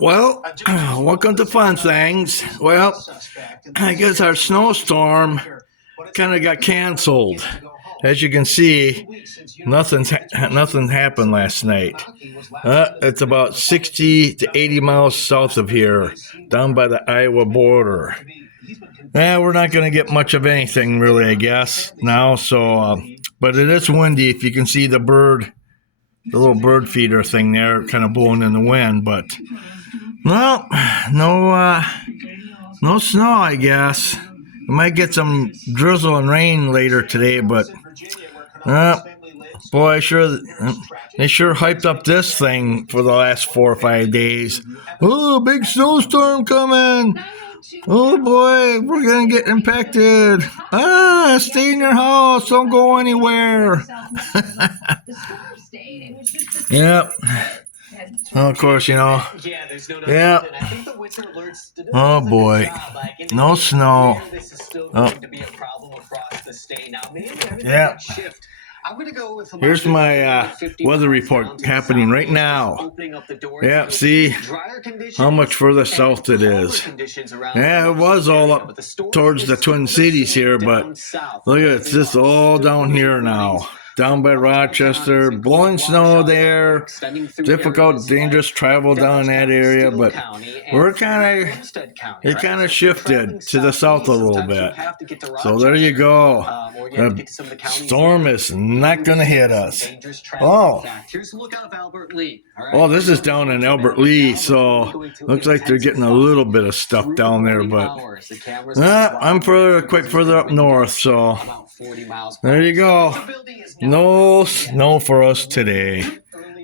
Well, welcome to Fun Things. Well, I guess our snowstorm kind of got canceled. As you can see, nothing happened last night. It's about 60 to 80 miles south of here, down by the Iowa border. We're not going to get much of anything really, I guess, now. But it is windy. If you can see the little bird feeder thing there, kind of blowing in the wind. But well, no snow, I guess. We might get some drizzle and rain later today, but boy, they sure hyped up this thing for the last 4 or 5 days. Oh, big snowstorm coming! Oh boy, we're gonna get impacted. Stay in your house, don't go anywhere. Yep. Well, of course, Yeah. Oh boy, no snow. Oh. Yeah. Here's my weather report happening right now. Yeah, see how much further south it is. Yeah, it was all up towards the Twin Cities here, but look at it, it's just all down here now. Down by Rochester, blowing snow there, difficult, dangerous travel down that area, but it kind of shifted to the south a little bit. So there you go. The storm is not going to hit us. Oh, this is down in Albert Lea, so looks like they're getting a little bit of stuff down there, but I'm quite further up north, so there you go. No snow for us today.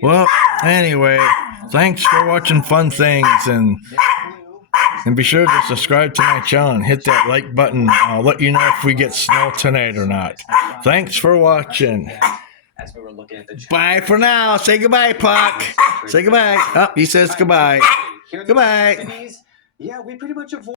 Well, anyway, thanks for watching Fun Things, and be sure to subscribe to my channel and hit that like button. I'll let you know if we get snow tonight or not. Thanks for watching. Bye for now. Say goodbye, Puck. Say goodbye. Oh, he says goodbye. Goodbye.